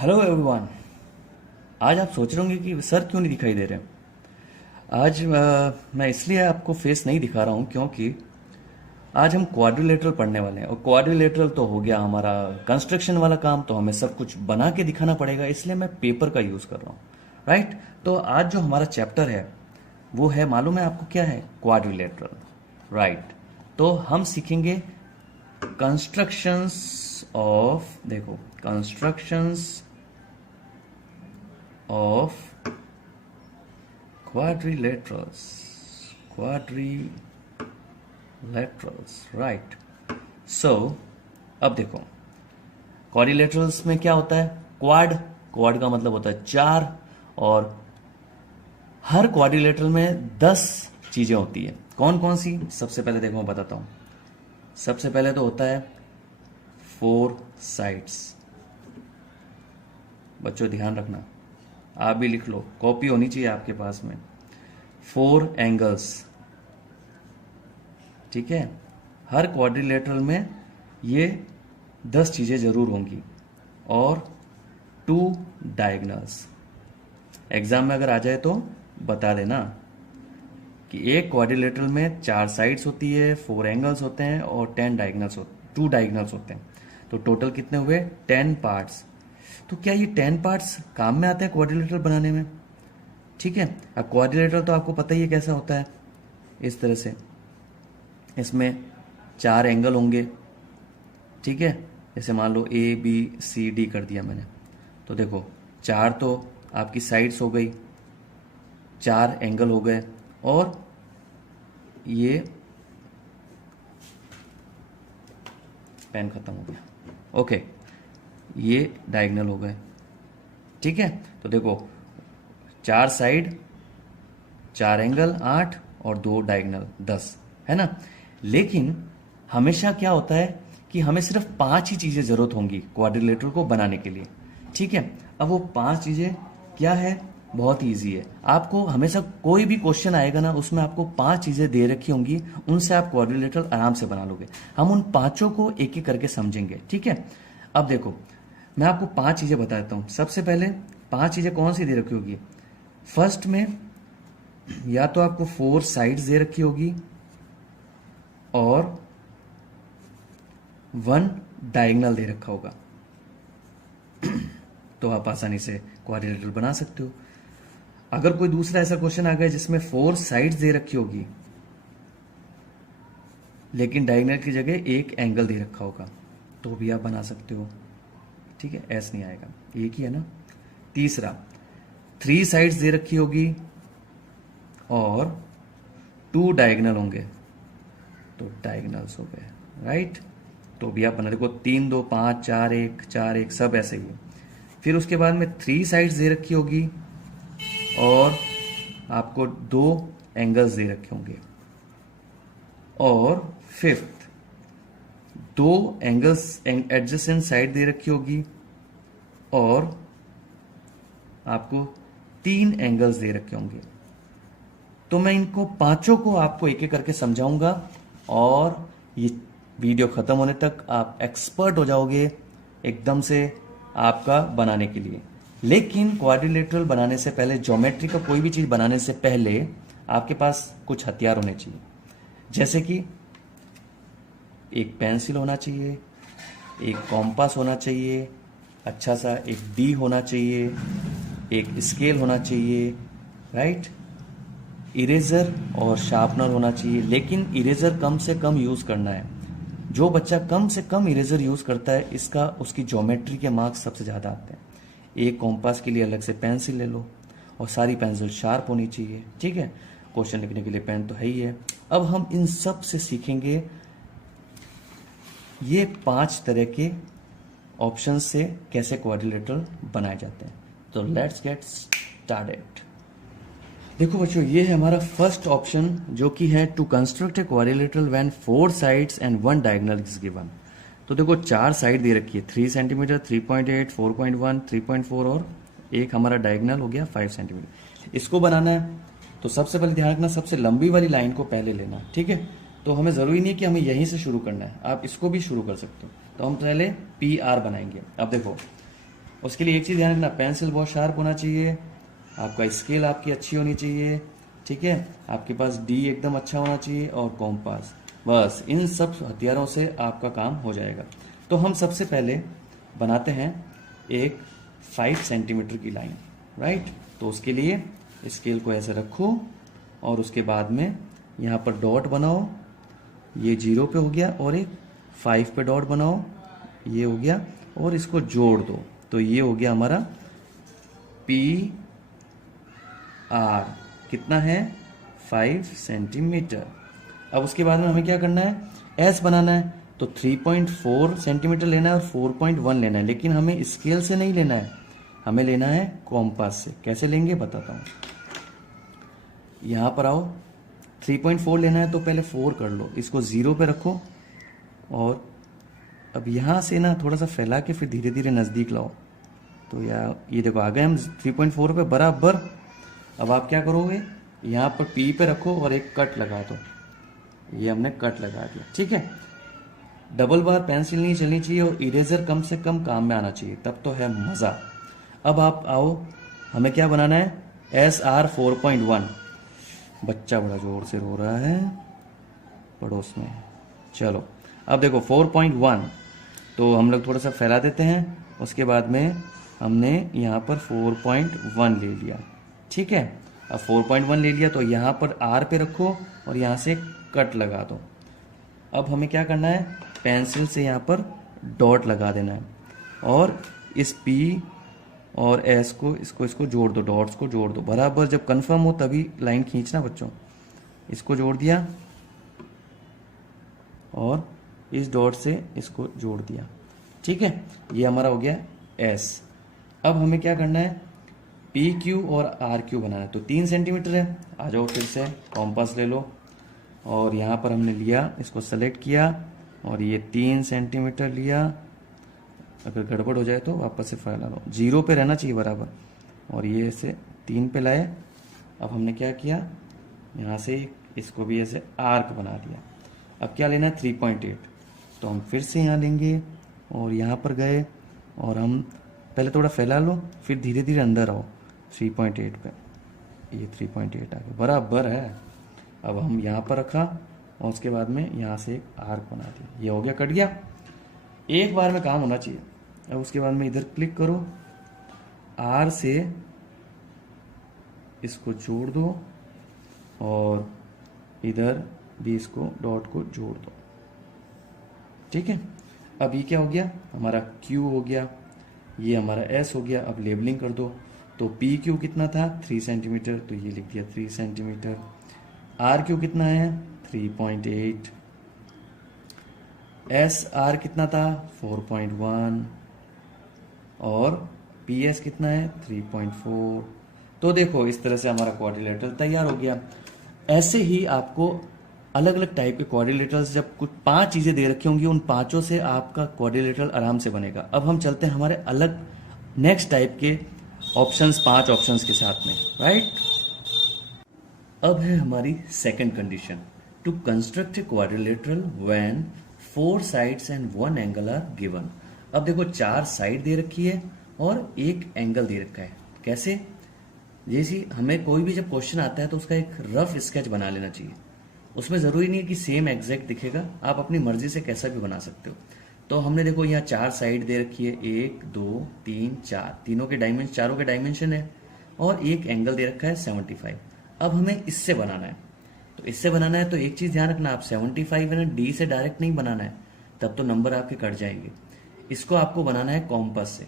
Hello everyone. आज आप सोच रहे होंगे कि सर क्यों नहीं दिखाई दे रहे। आज मैं इसलिए आपको फेस नहीं दिखा रहा हूँ क्योंकि आज हम क्वाड्रिलेटरल पढ़ने वाले हैं और क्वाड्रिलेटरल तो हो गया हमारा कंस्ट्रक्शन वाला काम, तो हमें सब कुछ बना के दिखाना पड़ेगा, इसलिए मैं पेपर का यूज़ कर रहा हूँ। राइट। तो आज जो हमारा चैप्टर है वो है, मालूम है आपको क्या है? क्वाड्रिलेटरल। राइट। तो हम सीखेंगे कंस्ट्रक्शंस ऑफ, देखो, constructions of quadrilaterals, quadrilaterals, right? So अब देखो, क्वाड्रिलेटरल्स में क्या होता है? क्वाड, क्वाड का मतलब होता है चार, और हर क्वाड्रिलेटरल में 10 चीजें होती है। कौन कौन सी? सबसे पहले देखो मैं बताता हूं। सबसे पहले तो होता है 4 साइड्स। बच्चों ध्यान रखना, आप भी लिख लो, कॉपी होनी चाहिए आपके पास में। 4 एंगल्स, ठीक है। हर क्वाड्रिलेटरल में ये 10 चीजें जरूर होंगी, और 2 डायगनल्स। एग्जाम में अगर आ जाए तो बता देना कि एक क्वाड्रिलेटरल में 4 साइड्स होती है, 4 एंगल्स होते हैं और 2 डायगनल्स होते हैं। तो टोटल कितने हुए? 10 पार्ट्स। तो क्या ये 10 पार्ट्स काम में आते हैं क्वाड्रिलेटरल बनाने में? ठीक है। अब क्वाड्रिलेटरल तो आपको पता ही है कैसा होता है, इस तरह से। इसमें 4 एंगल होंगे, ठीक है। जैसे मान लो ABCD कर दिया मैंने, तो देखो 4 तो आपकी साइड्स हो गई, 4 एंगल हो गए, और ये पेन खत्म हो गया, ओके, ये डायगनल हो गए, ठीक है। तो देखो 4 साइड, 4 एंगल 8, और 2 डायगनल 10, है ना। लेकिन हमेशा क्या होता है कि हमें सिर्फ 5 ही चीजें जरूरत होंगी क्वाड्रिलेटरल को बनाने के लिए, ठीक है। अब वो 5 चीजें क्या है? बहुत ईजी है। आपको हमेशा कोई भी क्वेश्चन आएगा ना, उसमें आपको 5 चीजें दे रखी होंगी, उनसे आप क्वाड्रिलेटरल आराम से बना लोगे। हम उन पांचों को एक एक करके समझेंगे, ठीक है। अब देखो, मैं आपको 5 चीजें बताता हूं। सबसे पहले 5 चीजें कौन सी दे रखी होगी? फर्स्ट में या तो आपको 4 साइड्स दे रखी होगी और 1 डायगनल दे रखा होगा, तो आप आसानी से क्वाड्रिलेटरल बना सकते हो। अगर कोई दूसरा ऐसा क्वेश्चन आ गया जिसमें 4 साइड्स दे रखी होगी लेकिन डायगनल की जगह 1 एंगल दे रखा होगा, तो भी आप बना सकते हो, ठीक है। ऐस नहीं आएगा, एक ही है ना। तीसरा, 3 साइड्स दे रखी होगी और 2 डायगनल होंगे, तो डायगनल्स हो गए, राइट। तो भी आप बना, देखो 3 2 5 4 1 4 1, सब ऐसे ही है। फिर उसके बाद में 3 साइड्स दे रखी होगी और आपको 2 एंगल्स दे रखे होंगे, और फिफ्थ 2 एंगल्स एडजेसेंट साइड दे रखी होगी और आपको 3 एंगल्स दे रखे होंगे। तो मैं इनको पांचों को आपको एक एक करके समझाऊंगा, और ये वीडियो खत्म होने तक आप एक्सपर्ट हो जाओगे एकदम से आपका बनाने के लिए। लेकिन क्वाड्रिलेटरल बनाने से पहले, ज्योमेट्री का कोई भी चीज बनाने से पहले आपके पास कुछ हथियार होने चाहिए, जैसे कि एक पेंसिल होना चाहिए, एक कॉम्पास होना चाहिए, अच्छा सा एक डी होना चाहिए, एक स्केल होना चाहिए, राइट। इरेजर और शार्पनर होना चाहिए, लेकिन इरेजर कम से कम यूज करना है। जो बच्चा कम से कम इरेजर यूज करता है, इसका उसकी ज्योमेट्री के मार्क्स सबसे ज्यादा आते हैं। एक कॉम्पास के लिए अलग से पेंसिल ले लो, और सारी पेंसिल शार्प होनी चाहिए, ठीक है। क्वेश्चन लिखने के लिए पेन तो है ही है। अब हम इन सब से सीखेंगे ये 5 तरह के ऑप्शन से कैसे क्वाड्रिलेटरल बनाए जाते हैं। तो लेट्स गेट स्टार्टेड। देखो बच्चों, ये है हमारा फर्स्ट ऑप्शन, जो कि है to construct a quadrilateral when 4 sides and 1 diagonal is given. तो देखो 4 साइड दे रखी है, 3 सेंटीमीटर, 3.8, 4.1, 3.4, और एक हमारा डायगोनल हो गया 5 सेंटीमीटर। इसको बनाना है तो सबसे पहले ध्यान रखना, सबसे लंबी वाली लाइन को पहले लेना, ठीक है। तो हमें जरूरी नहीं कि हमें यहीं से शुरू करना है, आप इसको भी शुरू कर सकते हो। तो हम पहले PR बनाएंगे। अब देखो उसके लिए एक चीज़ ध्यान रखना, पेंसिल बहुत शार्प होना चाहिए, आपका स्केल आपकी अच्छी होनी चाहिए, ठीक है, आपके पास डी एकदम अच्छा होना चाहिए और कॉम्पास। बस इन सब हथियारों से आपका काम हो जाएगा। तो हम सबसे पहले बनाते हैं एक 5 सेंटीमीटर की लाइन, राइट। तो उसके लिए स्केल को ऐसे रखो और उसके बाद में यहाँ पर डॉट बनाओ, ये 0 पे हो गया, और एक 5 पे डॉट बनाओ, ये हो गया, और इसको जोड़ दो, तो ये हो गया हमारा पी आर, कितना है 5 सेंटीमीटर। अब उसके बाद में हमें क्या करना है, एस बनाना है, तो 3.4 सेंटीमीटर लेना है और 4.1 लेना है, लेकिन हमें स्केल से नहीं लेना है, हमें लेना है कॉम्पास से। कैसे लेंगे बताता हूँ। यहाँ पर आओ, 3.4 लेना है तो पहले 4 कर लो, इसको 0 पे रखो, और अब यहाँ से ना थोड़ा सा फैला के फिर धीरे धीरे नज़दीक लाओ, तो यार ये देखो आ गए हम 3.4 पे बराबर। अब आप क्या करोगे, यहाँ पर पी पे रखो और एक कट लगा दो, ये हमने कट लगा दिया, ठीक है। डबल बार पेंसिल नहीं चलनी चाहिए और इरेजर कम से कम काम में आना चाहिए, तब तो है मज़ा। अब आप आओ, हमें क्या बनाना है, SR 4.1। बच्चा बड़ा जोर से रो रहा है पड़ोस में। चलो अब देखो 4.1, तो हम लोग थोड़ा सा फैला देते हैं, उसके बाद में हमने यहाँ पर 4.1 ले लिया, ठीक है। अब 4.1 ले लिया तो यहाँ पर R पे रखो और यहाँ से कट लगा दो। अब हमें क्या करना है, पेंसिल से यहाँ पर डॉट लगा देना है, और इस P और S को इसको जोड़ दो, डॉट्स को जोड़ दो बराबर। जब कंफर्म हो तभी लाइन खींचना बच्चों। इसको जोड़ दिया और इस डॉट से इसको जोड़ दिया, ठीक है, ये हमारा हो गया S। अब हमें क्या करना है, PQ और RQ बनाना है, तो 3 सेंटीमीटर है। आ जाओ फिर से कॉम्पास ले लो, और यहाँ पर हमने लिया, इसको सेलेक्ट किया और ये 3 सेंटीमीटर लिया। अगर गड़बड़ हो जाए तो वापस से फैला लो, 0 पे रहना चाहिए बराबर, और ये ऐसे 3 पे लाए। अब हमने क्या किया, यहाँ से इसको भी ऐसे आर्क बना दिया। अब क्या लेना है, 3.8, तो हम फिर से यहाँ लेंगे और यहाँ पर गए, और हम पहले थोड़ा फैला लो, फिर धीरे धीरे अंदर आओ 3.8 पे, ये 3.8 आ गया बराबर है। अब हम यहाँ पर रखा और उसके बाद में यहाँ से एक आर्क बना दिया, ये हो गया, कट गया। एक बार में काम होना चाहिए। अब उसके बाद में इधर क्लिक करो, R से इसको जोड़ दो और इधर भी इसको डॉट को जोड़ दो, ठीक है। अब ये क्या हो गया, हमारा Q हो गया, ये हमारा S हो गया। अब लेबलिंग कर दो, तो PQ कितना था 3 सेंटीमीटर, तो ये लिख दिया 3 सेंटीमीटर। RQ कितना है 3.8, SR कितना था 4.1 और PS कितना है 3.4। तो देखो इस तरह से हमारा क्वाड्रिलेटरल तैयार हो गया। ऐसे ही आपको अलग अलग टाइप के क्वाड्रिलेटरल्स, जब कुछ 5 चीजें दे रखी होंगी, उन 5 से आपका क्वाड्रिलेटरल आराम से बनेगा। अब हम चलते हैं हमारे अलग नेक्स्ट टाइप के ऑप्शंस, 5 ऑप्शंस के साथ में, राइट। अब है हमारी second condition, to construct a quadrilateral when 4 sides and 1 angle are given. अब देखो 4 साइड दे रखी है और 1 एंगल दे रखा है। कैसे, जैसे हमें कोई भी जब क्वेश्चन आता है तो उसका एक रफ स्केच बना लेना चाहिए। उसमें जरूरी नहीं है कि सेम एग्जैक्ट दिखेगा, आप अपनी मर्जी से कैसा भी बना सकते हो। तो हमने देखो यहाँ 4 साइड दे रखी है, 1 2 3 4, तीनों के डायमेंशन, चारों के डायमेंशन है, और 1 एंगल दे रखा है 75। अब हमें इससे बनाना है, तो इससे बनाना है तो एक चीज ध्यान रखना, आप 75 है ना, डी से डायरेक्ट नहीं बनाना है, तब तो नंबर आपके कट जाएंगे। इसको आपको बनाना है कॉम्पास से।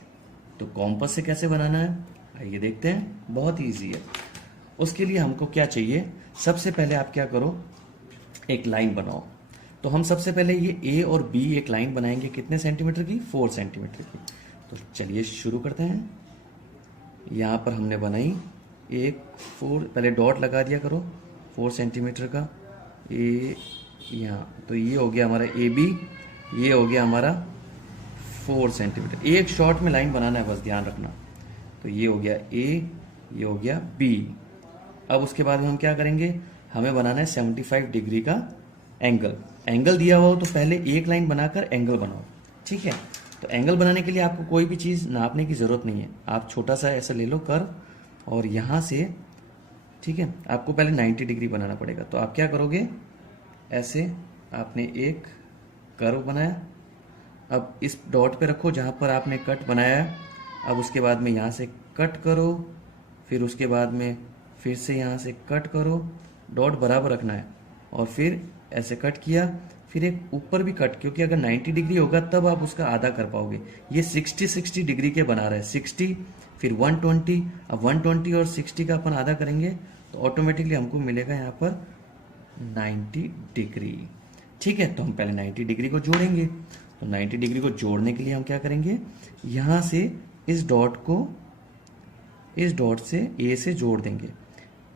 तो कॉम्पास से कैसे बनाना है, आइए देखते हैं, बहुत ही ईजी है। उसके लिए हमको क्या चाहिए, सबसे पहले आप क्या करो, एक लाइन बनाओ। तो हम सबसे पहले ये ए और बी एक लाइन बनाएंगे, कितने सेंटीमीटर की, 4 सेंटीमीटर की। तो चलिए शुरू करते हैं। यहाँ पर हमने बनाई एक 4, पहले डॉट लगा दिया करो 4 सेंटीमीटर का, ए यहाँ, तो ये हो गया हमारा ए बी, ये हो गया हमारा 4 सेंटीमीटर। एक शॉट में लाइन बनाना है, बस ध्यान रखना। तो ये हो गया ए, ये हो गया बी। अब उसके बाद में हम क्या करेंगे, हमें बनाना है 75 डिग्री का एंगल। एंगल दिया हुआ हो तो पहले एक लाइन बनाकर एंगल बनाओ, ठीक है। तो एंगल बनाने के लिए आपको कोई भी चीज़ नापने की ज़रूरत नहीं है, आप छोटा सा ऐसा ले लो कर्व और यहाँ से, ठीक है, आपको पहले 90 डिग्री बनाना पड़ेगा। तो आप क्या करोगे, ऐसे आपने एक कर्व बनाया, अब इस डॉट पे रखो जहाँ पर आपने कट बनाया है, अब उसके बाद में यहाँ से कट करो, फिर उसके बाद में फिर से यहाँ से कट करो, डॉट बराबर रखना है, और फिर ऐसे कट किया, फिर एक ऊपर भी कट, क्योंकि अगर 90 डिग्री होगा तब आप उसका आधा कर पाओगे। ये 60 डिग्री के बना रहा है, 60 फिर 120, अब 120 और 60 का अपन आधा करेंगे तो ऑटोमेटिकली हमको मिलेगा यहाँ पर 90 डिग्री। ठीक है, तो हम पहले 90 डिग्री को जोड़ेंगे। तो 90 डिग्री को जोड़ने के लिए हम क्या करेंगे, यहाँ से इस डॉट को इस डॉट से ए से जोड़ देंगे,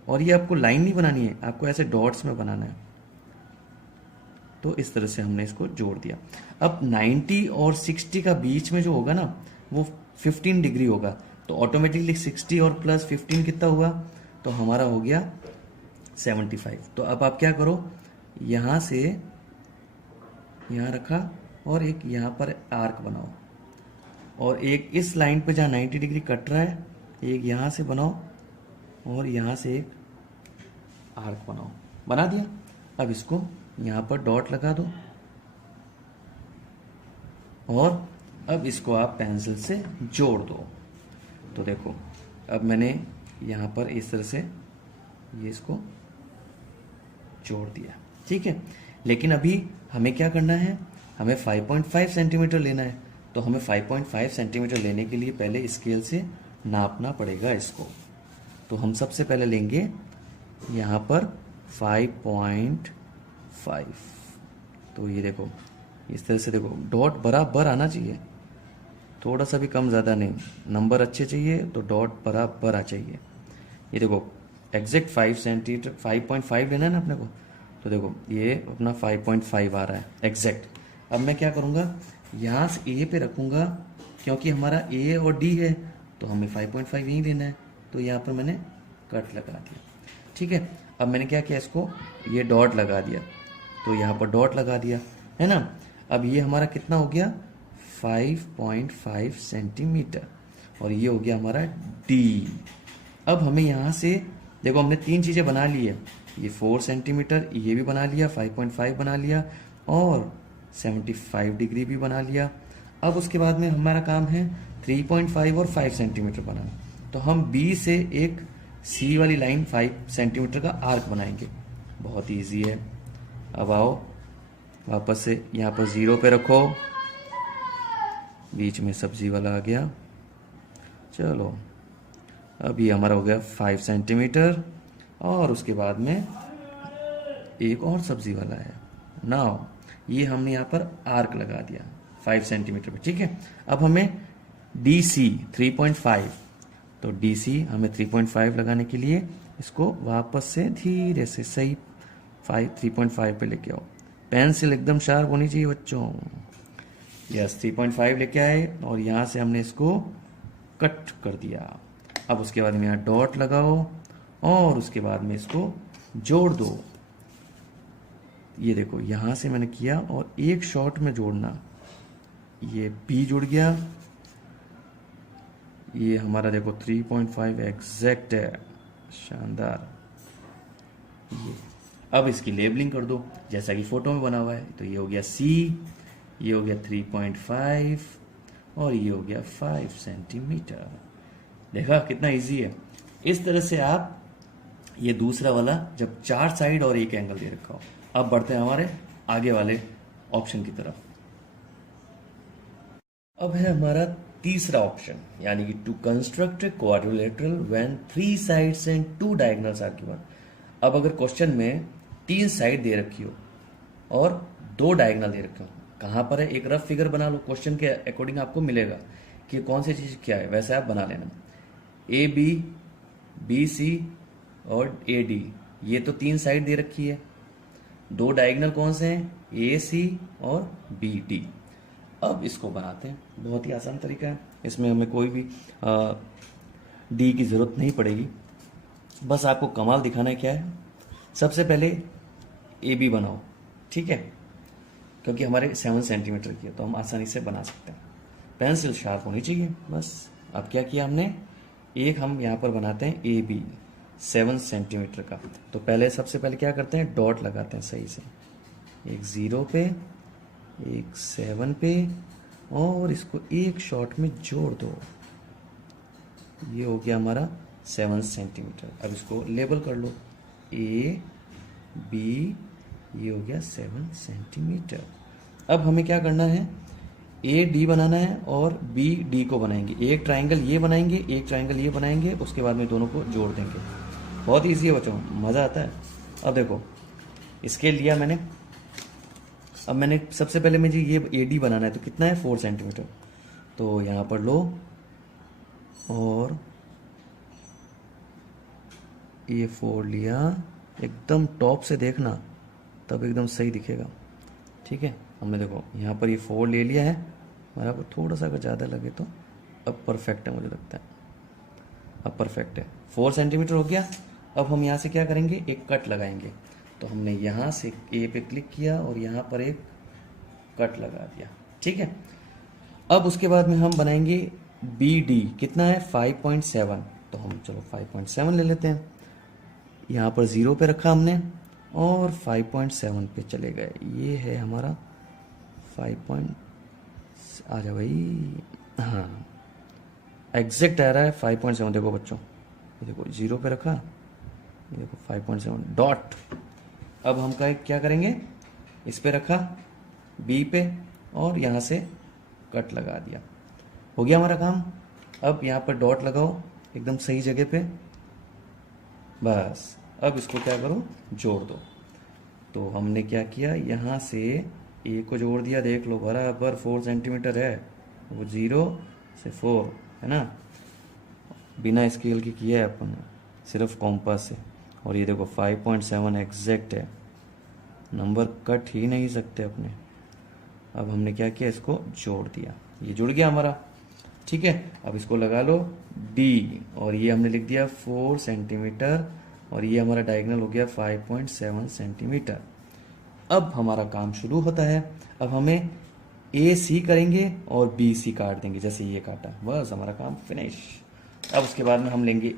और ये आपको लाइन नहीं बनानी है, आपको ऐसे डॉट्स में बनाना है। तो इस तरह से हमने इसको जोड़ दिया। अब 90 और 60 का बीच में जो होगा ना, वो 15 डिग्री होगा, तो ऑटोमेटिकली 60 और प्लस 15 कितना हुआ, तो हमारा हो गया 75। तो अब आप क्या करो, यहाँ से यहाँ रखा और एक यहाँ पर आर्क बनाओ, और एक इस लाइन पे जहाँ 90 डिग्री कट रहा है, एक यहाँ से बनाओ और यहाँ से एक आर्क बनाओ। बना दिया। अब इसको यहाँ पर डॉट लगा दो, और अब इसको आप पेंसिल से जोड़ दो। तो देखो, अब मैंने यहाँ पर इस तरह से ये इसको जोड़ दिया। ठीक है, लेकिन अभी हमें क्या करना है, हमें 5.5 सेंटीमीटर लेना है। तो हमें 5.5 सेंटीमीटर लेने के लिए पहले स्केल से नापना पड़ेगा इसको। तो हम सबसे पहले लेंगे यहाँ पर 5.5। तो ये देखो, इस तरह से देखो, डॉट बराबर आना चाहिए, थोड़ा सा भी कम ज़्यादा नहीं, नंबर अच्छे चाहिए तो डॉट बराबर आ चाहिए। ये देखो, एग्जैक्ट 5 सेंटीमीटर 5.5 लेना है ना अपने को, तो देखो ये अपना 5.5 आ रहा है एग्जैक्ट। अब मैं क्या करूँगा, यहाँ से ए पे रखूँगा, क्योंकि हमारा ए और डी है तो हमें 5.5 यहीं लेना है। तो यहाँ पर मैंने कट लगा दिया। ठीक है, अब मैंने क्या किया, इसको ये डॉट लगा दिया, तो यहाँ पर डॉट लगा दिया, है ना। अब ये हमारा कितना हो गया, 5.5 सेंटीमीटर, और ये हो गया हमारा डी। अब हमें यहाँ से देखो, हमने 3 चीज़ें बना ली है, ये 4 सेंटीमीटर ये भी बना लिया, 5.5 बना लिया, और 75 डिग्री भी बना लिया। अब उसके बाद में हमारा काम है 3.5 और 5 सेंटीमीटर बनाना। तो हम बी से एक सी वाली लाइन 5 सेंटीमीटर का आर्क बनाएंगे, बहुत इजी है। अब आओ वापस से यहाँ पर 0 पे रखो, बीच में सब्जी वाला आ गया। चलो, अब ये हमारा हो गया 5 सेंटीमीटर, और उसके बाद में एक और सब्जी वाला है। नाउ ये हमने यहाँ पर आर्क लगा दिया 5 सेंटीमीटर पे। ठीक है, अब हमें DC 3.5, तो DC हमें 3.5 लगाने के लिए इसको वापस से धीरे से सही 3.5 पे लेके आओ। पेंसिल एकदम शार्प होनी चाहिए बच्चों। यस, 3.5 लेके आए, और यहाँ से हमने इसको कट कर दिया। अब उसके बाद में यहाँ डॉट लगाओ, और उसके बाद में इसको जोड़ दो। ये देखो, यहाँ से मैंने किया और एक शॉट में जोड़ना, ये भी जुड़ गया। ये हमारा देखो 3.5 एग्जैक्ट है, शानदार। ये अब इसकी लेबलिंग कर दो जैसा कि फोटो में बना हुआ है। तो ये हो गया C, ये हो गया 3.5, और ये हो गया 5 सेंटीमीटर। देखा कितना इजी है। इस तरह से आप ये दूसरा वाला, जब 4 साइड और एक एंगल दे रखा हो। अब बढ़ते हैं हमारे आगे वाले ऑप्शन की तरफ। अब है हमारा तीसरा ऑप्शन, यानी कि to construct a quadrilateral when 3 sides and 2 diagonals are given. अब अगर क्वेश्चन में 3 साइड दे रखी हो और 2 डायगोनल दे रखे हो, कहाँ पर है, एक रफ फिगर बना लो, क्वेश्चन के अकॉर्डिंग आपको मिलेगा कि कौन सी चीज क्या है, वैसे आप बना लेना। AB, BC और AD, ये तो 3 साइड दे रखी है, 2 डायगोनल कौन से हैं, AC और BD। अब इसको बनाते हैं, बहुत ही आसान तरीका है, इसमें हमें कोई भी डी की जरूरत नहीं पड़ेगी, बस आपको कमाल दिखाना है क्या है। सबसे पहले AB बनाओ, ठीक है, क्योंकि हमारे 7 सेंटीमीटर की है तो हम आसानी से बना सकते हैं। पेंसिल शार्प होनी चाहिए बस। अब क्या किया हमने, एक हम यहाँ पर बनाते हैं ए बी 7 सेंटीमीटर का। तो पहले सबसे पहले क्या करते हैं, डॉट लगाते हैं सही से, एक 0 पे, एक 7 पे, और इसको एक शॉट में जोड़ दो। ये हो गया हमारा 7 सेंटीमीटर। अब इसको लेबल कर लो, ए बी, ये हो गया 7 सेंटीमीटर। अब हमें क्या करना है, ए डी बनाना है और बी डी को बनाएंगे। एक ट्रायंगल ये बनाएंगे, एक ट्रायंगल ये बनाएंगे, उसके बाद में दोनों को जोड़ देंगे। बहुत ईजी है बच्चों, मज़ा आता है। अब देखो, इसके लिया मैंने, अब मैंने सबसे पहले मुझे ये ए डी बनाना है, तो कितना है 4 सेंटीमीटर। तो यहाँ पर लो और ये 4 लिया, एकदम टॉप से देखना तब एकदम सही दिखेगा। ठीक है, हमने देखो यहाँ पर ये 4 ले लिया है, बराबर। थोड़ा सा अगर ज़्यादा लगे तो अब परफेक्ट है, मुझे लगता है अब परफेक्ट है। 4 सेंटीमीटर हो गया। अब हम यहाँ से क्या करेंगे, एक कट लगाएंगे। तो हमने यहाँ से ए पे क्लिक किया और यहाँ पर एक कट लगा दिया। ठीक है, अब उसके बाद में हम बनाएंगे बी डी, कितना है 5.7। तो हम चलो 5.7 ले लेते हैं। यहाँ पर 0 पे रखा हमने और 5.7 पे चले गए। ये है हमारा 5. आ जा भाई, हाँ एग्जैक्ट आ रहा है 5.7। देखो बच्चों, ये देखो 0 पे रखा, ये देखो 5.7 डॉट। अब हम क्या करेंगे, इस पे रखा बी पे और यहाँ से कट लगा दिया। हो गया हमारा काम। अब यहाँ पर डॉट लगाओ एकदम सही जगह पे, बस। अब इसको क्या करो, जोड़ दो। तो हमने क्या किया, यहाँ से ए को जोड़ दिया, देख लो बराबर 4 सेंटीमीटर है, वो 0 से 4 है ना, बिना स्केल के किया है अपन ने, सिर्फ कॉम्पास से। और ये देखो 5.7 एग्जैक्ट है, नंबर कट ही नहीं सकते अपने। अब हमने क्या किया, इसको जोड़ दिया, ये जुड़ गया हमारा। ठीक है, अब इसको लगा लो डी, और ये हमने लिख दिया 4 सेंटीमीटर, और ये हमारा डायगोनल हो गया 5.7 सेंटीमीटर। अब हमारा काम शुरू होता है। अब हमें ए सी करेंगे और बी सी काट देंगे, जैसे ये काटा, बस हमारा काम फिनिश। अब उसके बाद में हम लेंगे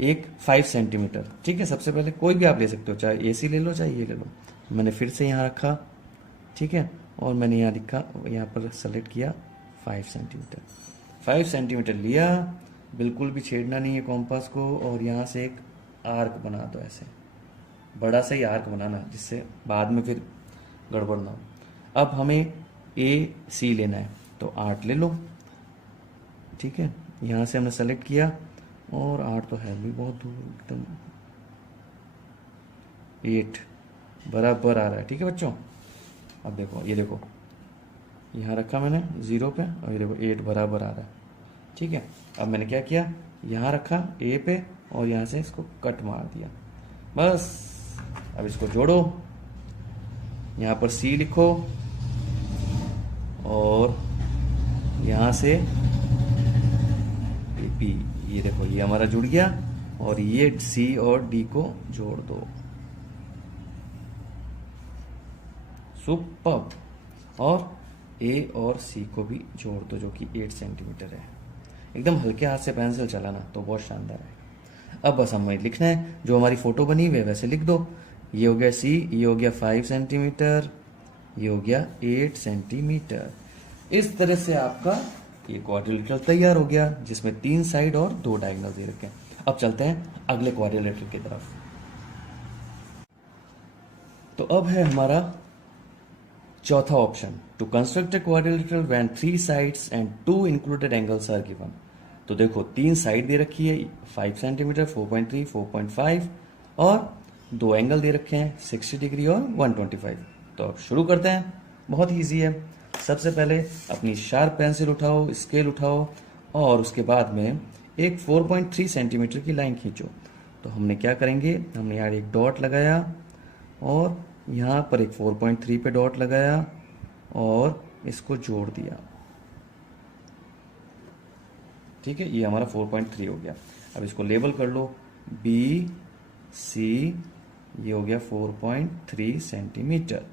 एक 5 सेंटीमीटर। ठीक है, सबसे पहले कोई भी आप ले सकते हो, चाहे ए सी ले लो चाहे ये ले लो। मैंने फिर से यहाँ रखा, ठीक है, और मैंने यहाँ लिखा, यहाँ पर सेलेक्ट किया 5 सेंटीमीटर। 5 सेंटीमीटर लिया, बिल्कुल भी छेड़ना नहीं है कॉम्पास को, और यहाँ से एक आर्क बना दो, ऐसे बड़ा सा ही आर्क बनाना, जिससे बाद में फिर गड़बड़ ना हो। अब हमें ए सी लेना है, तो 8 ले लो। ठीक है, यहाँ से हमने सेलेक्ट किया, और 8 तो है भी बहुत दूर, एकदम 8 बराबर आ रहा है। ठीक है बच्चों, अब देखो, ये देखो यहाँ रखा मैंने 0 पे, और ये देखो 8 बराबर आ रहा है। ठीक है, अब मैंने क्या किया, यहाँ रखा ए पे, और यहाँ से इसको कट मार दिया, बस। अब इसको जोड़ो, यहाँ पर सी लिखो, और यहाँ से बी, ये देखो ये हमारा जुड़ गया, और ये सी और डी को जोड़ दो, सुपर। और ए और सी को भी जोड़ दो, जो कि 8 सेंटीमीटर है। एकदम हल्के हाथ से पेंसिल चलाना तो बहुत शानदार है। अब बस हमें लिखना है, जो हमारी फोटो बनी हुई है वैसे लिख दो। ये हो गया सी, ये हो गया 5 सेंटीमीटर, ये हो गया 8 सेंटीमीटर। इस तरह से आपका ये क्वाड्रिलेटरल तैयार हो गया, जिसमें 3 साइड और 2 डायगोनल दे रखे हैं। अब चलते हैं अगले क्वाड्रिलेटरल की तरफ। तो अब है हमारा चौथा option, to construct a quadrilateral when 3 sides and 2 included angles are given. तो देखो 3 साइड दे रखी है 5 सेंटीमीटर, 4.3, 4.5, और 2 एंगल दे रखे हैं 60 डिग्री और 125। तो अब शुरू करते हैं, बहुत ईजी है। सबसे पहले अपनी शार्प पेंसिल उठाओ, स्केल उठाओ, और उसके बाद में एक 4.3 सेंटीमीटर की लाइन खींचो। तो हमने क्या करेंगे, हमने यहाँ एक डॉट लगाया, और यहाँ पर एक 4.3 पे डॉट लगाया, और इसको जोड़ दिया। ठीक है, ये हमारा 4.3 हो गया। अब इसको लेबल कर लो, बी सी, ये हो गया 4.3 सेंटीमीटर।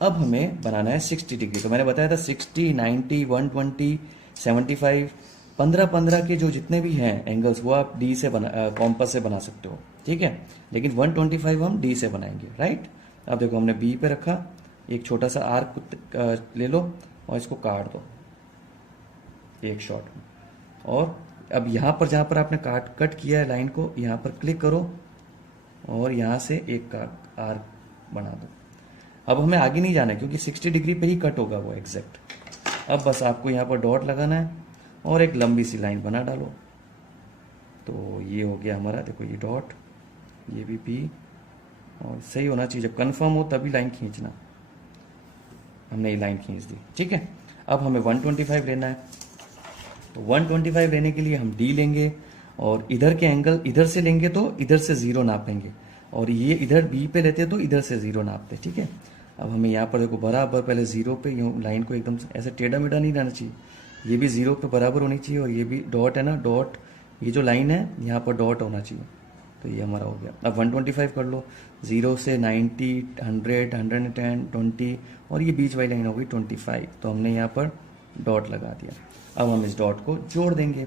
अब हमें बनाना है 60 डिग्री। तो मैंने बताया था 60, 90, 120, 75, 15 के जो जितने भी हैं एंगल्स वो आप डी से कॉम्पास से बना सकते हो, ठीक है। लेकिन 125 हम डी से बनाएंगे, राइट। अब देखो हमने बी पे रखा, एक छोटा सा आर्क ले लो और इसको काट दो एक शॉट में। और अब यहाँ पर जहाँ पर आपने कट किया है लाइन को, यहाँ पर क्लिक करो और यहाँ से एक आर्क बना दो। अब हमें आगे नहीं जाना है क्योंकि 60 डिग्री पे ही कट होगा वो एग्जैक्ट। अब बस आपको यहाँ पर डॉट लगाना है और एक लंबी सी लाइन बना डालो। तो ये हो गया हमारा, देखो ये डॉट, ये भी बी, और सही होना चाहिए, जब कंफर्म हो तभी लाइन खींचना। हमने ये लाइन खींच दी, ठीक है। अब हमें 125 लेना है, तो 125 लेने के लिए हम डी लेंगे और इधर के एंगल इधर से लेंगे तो इधर से 0 नापेंगे, और ये इधर बी पे लेते तो इधर से 0 नापते, ठीक है। अब हमें यहाँ पर देखो बराबर पहले 0 पे यूँ लाइन को एकदम ऐसे टेढ़ा मेढ़ा नहीं रहना चाहिए, ये भी 0 पे बराबर होनी चाहिए, और ये भी डॉट है ना, डॉट, ये जो लाइन है यहाँ पर डॉट होना चाहिए। तो ये हमारा हो गया। अब 125 कर लो, 0 से 90, 100, 110, 20, और ये बीच वाली लाइन हो गई 25। तो हमने यहाँ पर डॉट लगा दिया। अब हम इस डॉट को जोड़ देंगे,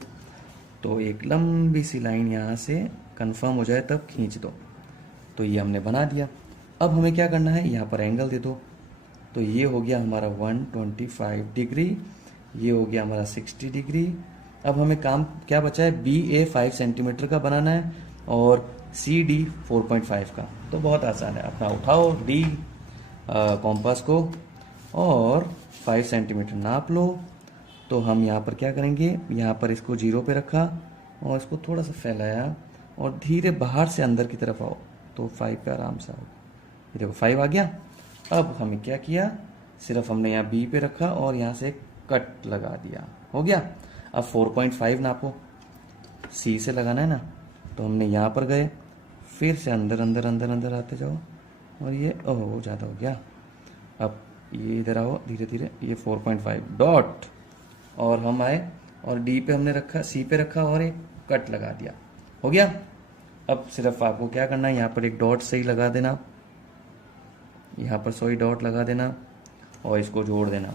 तो एक लंबी सी लाइन यहाँ से कंफर्म हो जाए तब खींच दो। तो ये हमने बना दिया। अब हमें क्या करना है, यहाँ पर एंगल दे दो। तो ये हो गया हमारा 125 डिग्री, ये हो गया हमारा 60 डिग्री। अब हमें काम क्या बचा है, बी ए 5 सेंटीमीटर का बनाना है और सी डी 4.5 का। तो बहुत आसान है, अपना उठाओ डी कॉम्पास को और 5 सेंटीमीटर नाप लो। तो हम यहाँ पर क्या करेंगे, यहाँ पर इसको 0 पे रखा और इसको थोड़ा सा फैलाया और धीरे बाहर से अंदर की तरफ आओ, तो 5 पे आराम से आओ। ये देखो 5 आ गया। अब हमें क्या किया, सिर्फ हमने यहाँ बी पे रखा और यहाँ से कट लगा दिया, हो गया। अब 4.5 नापो, सी से लगाना है ना, तो हमने यहाँ पर गए, फिर से अंदर अंदर अंदर अंदर आते जाओ और ये ओह ज़्यादा हो गया। अब ये इधर आओ धीरे धीरे, ये 4.5 डॉट, और हम आए और डी पे हमने रखा, सी पे रखा और एक कट लगा दिया, हो गया। अब सिर्फ आपको क्या करना है, यहाँ पर एक डॉट सही लगा देना, यहाँ पर सही डॉट लगा देना और इसको जोड़ देना,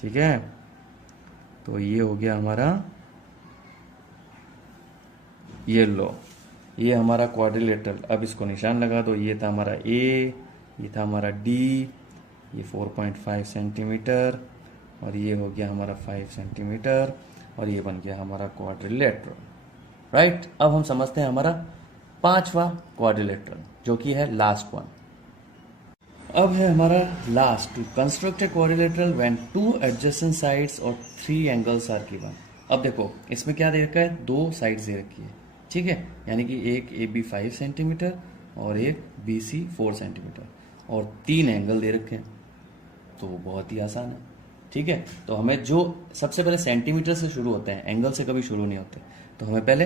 ठीक है। तो ये हो गया हमारा, ये लो, ये हमारा क्वाड्रिलेटरल। अब इसको निशान लगा दो, ये था हमारा ए, ये था हमारा डी, ये 4.5 सेंटीमीटर, और ये हो गया हमारा 5 सेंटीमीटर, और ये बन गया हमारा क्वाड्रिलेटरल, राइट। अब हम समझते हैं हमारा 5वां क्वाड्रिलेटरल, जो कि है लास्ट वन। अब है हमारा last, to construct a quadrilateral when 2 adjacent sides और 3 एंगल्स आर गिवन। अब देखो इसमें क्या दे रखा है, 2 साइड्स दे रखी है, ठीक है, यानी कि एक ए बी 5 सेंटीमीटर और एक बी सी 4 सेंटीमीटर, और 3 एंगल दे रखे हैं। तो बहुत ही आसान है, ठीक है। तो हमें जो सबसे पहले सेंटीमीटर से शुरू होते हैं, एंगल से कभी शुरू नहीं होते। तो हमें पहले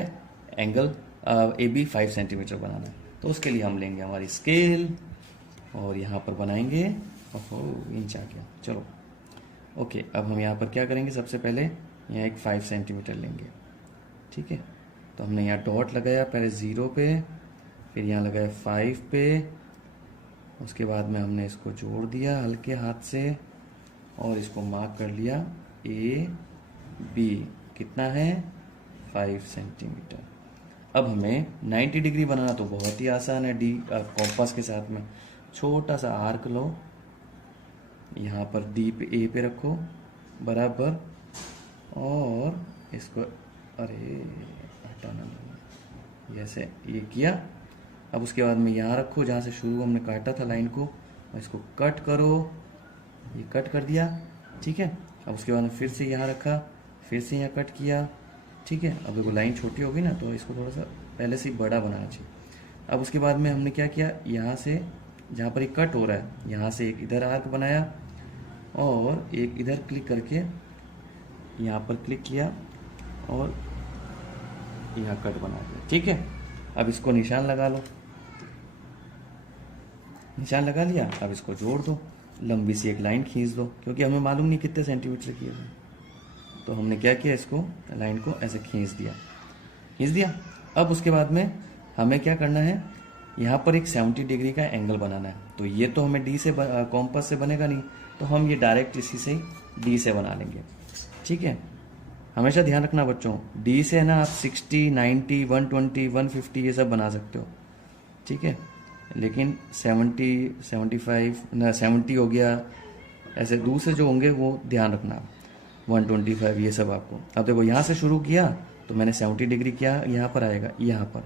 एंगल ए बी 5 सेंटीमीटर बनाना है। तो उसके लिए हम लेंगे हमारी स्केल और यहाँ पर बनाएंगे, इंच आ गया, चलो ओके। अब हम यहाँ पर क्या करेंगे, सबसे पहले यहाँ एक 5 सेंटीमीटर लेंगे, ठीक है। तो हमने यहाँ डॉट लगाया पहले 0 पे, फिर यहाँ लगाया 5 पे, उसके बाद में हमने इसको जोड़ दिया हल्के हाथ से और इसको मार्क कर लिया ए बी, कितना है 5 सेंटीमीटर। अब हमें 90 डिग्री बनाना, तो बहुत ही आसान है, डी कॉम्पास के साथ में छोटा सा आर्क लो, यहाँ पर डी पे ए पे रखो बराबर, और इसको अरे हटाना, जैसे ये किया। अब उसके बाद में यहाँ रखो जहाँ से शुरू हमने काटा था लाइन को, और इसको कट करो, ये कट कर दिया, ठीक है। अब उसके बाद में फिर से यहाँ रखा, फिर से यहाँ कट किया, ठीक है। अब देखो लाइन छोटी होगी ना, तो इसको थोड़ा सा पहले से ही बड़ा बनाना चाहिए। अब उसके बाद में हमने क्या किया, यहाँ से जहाँ पर ये कट हो रहा है, यहाँ से एक इधर आर्क बनाया और एक इधर क्लिक करके यहाँ पर क्लिक किया और यहाँ कट बना दिया, ठीक है। अब इसको निशान लगा लो, निशान लगा लिया। अब इसको जोड़ दो, लंबी सी एक लाइन खींच दो, क्योंकि हमें मालूम नहीं कितने सेंटीमीटर की है। तो हमने क्या किया, इसको लाइन को ऐसे खींच दिया। अब उसके बाद में हमें क्या करना है, यहाँ पर एक 70 डिग्री का एंगल बनाना है। तो ये तो हमें डी से कॉम्पास से बनेगा नहीं, तो हम ये डायरेक्ट इसी से डी से बना लेंगे। ठीक है, हमेशा ध्यान रखना बच्चों, डी से है ना आप 60, 90, 120, 150 ये सब बना सकते हो, ठीक है, लेकिन 70, 75 ना 70 हो गया, ऐसे दूसरे जो होंगे वो ध्यान रखना, 125 ये सब आपको। अब देखो यहाँ से शुरू किया तो मैंने 70 डिग्री किया, यहाँ पर आएगा, यहाँ पर,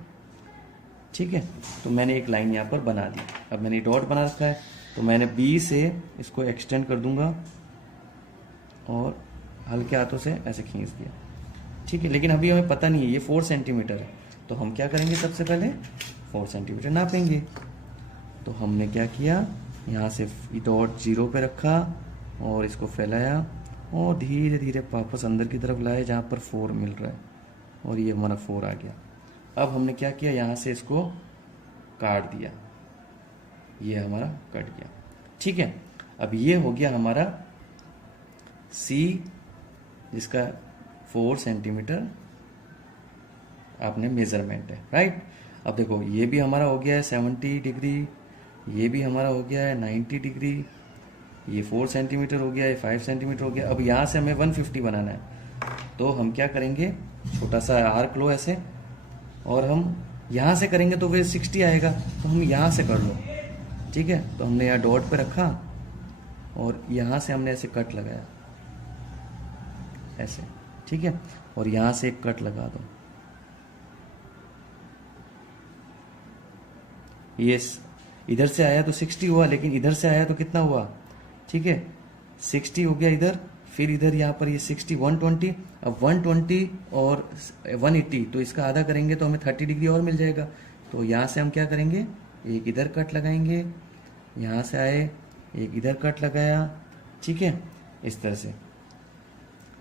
ठीक है, तो मैंने एक लाइन यहाँ पर बना दी। अब मैंने डॉट बना रखा है तो मैंने बी से इसको एक्सटेंड कर दूंगा और हल्के हाथों से ऐसे खींच दिया, ठीक है, लेकिन अभी हमें पता नहीं है ये 4 सेंटीमीटर है, तो हम क्या करेंगे, सबसे पहले 4 सेंटीमीटर नापेंगे। तो हमने क्या किया, यहाँ से डॉट 0 पे रखा और इसको फैलाया और धीरे धीरे वापस अंदर की तरफ लाया जहाँ पर 4 मिल रहा है, और ये हमारा 4 आ गया। अब हमने क्या किया, यहाँ से इसको काट दिया, ये हमारा कट गया, ठीक है। अब ये हो गया हमारा सी, जिसका 4 सेंटीमीटर आपने मेजरमेंट है, राइट। अब देखो ये भी हमारा हो गया है 70 डिग्री, ये भी हमारा हो गया है 90 डिग्री, ये 4 सेंटीमीटर हो गया है, 5 सेंटीमीटर हो गया। अब यहाँ से हमें 150 बनाना है, तो हम क्या करेंगे, छोटा सा आर्क लो ऐसे, और हम यहाँ से करेंगे तो फिर 60 आएगा, तो हम यहाँ से कर लो, ठीक है। तो हमने यहाँ डॉट पे रखा और यहाँ से हमने ऐसे कट लगाया ऐसे, ठीक है, और यहाँ से एक कट लगा दो, ये इधर से आया तो 60 हुआ, लेकिन इधर से आया तो कितना हुआ, ठीक है, 60 हो गया इधर, फिर इधर यहाँ पर ये 60, 120, अब 120 और 180 तो इसका आधा करेंगे तो हमें 30 डिग्री और मिल जाएगा। तो यहाँ से हम क्या करेंगे, एक इधर कट लगाएंगे, यहाँ से आए एक इधर कट लगाया, ठीक है, इस तरह से।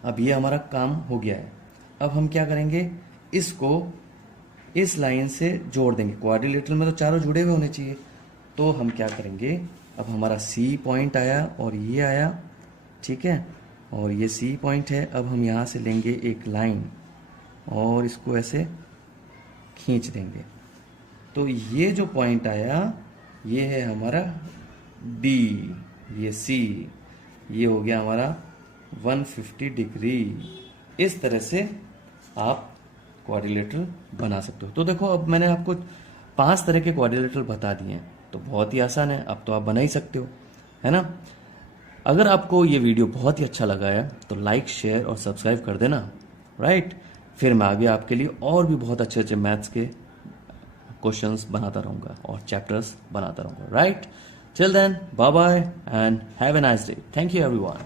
अब ये हमारा काम हो गया है। अब हम क्या करेंगे, इसको इस लाइन से जोड़ देंगे, क्वाड्रिलेटरल में तो चारों जुड़े हुए होने चाहिए। तो हम क्या करेंगे, अब हमारा सी पॉइंट आया और ये आया, ठीक है, और ये सी पॉइंट है। अब हम यहाँ से लेंगे एक लाइन और इसको ऐसे खींच देंगे, तो ये जो पॉइंट आया ये है हमारा डी, ये सी, ये हो गया हमारा 150 डिग्री। इस तरह से आप क्वाड्रिलेटरल बना सकते हो। तो देखो अब मैंने आपको 5 तरह के क्वाड्रिलेटरल बता दिए हैं, तो बहुत ही आसान है, अब तो आप बना ही सकते हो, है ना। अगर आपको ये वीडियो बहुत ही अच्छा लगा है तो लाइक, शेयर और सब्सक्राइब कर देना, राइट। फिर मैं आगे आपके लिए और भी बहुत अच्छे अच्छे मैथ्स के क्वेश्चंस बनाता रहूँगा और चैप्टर्स बनाता रहूँगा, right. Till then, bye bye and have a nice day. Thank you everyone.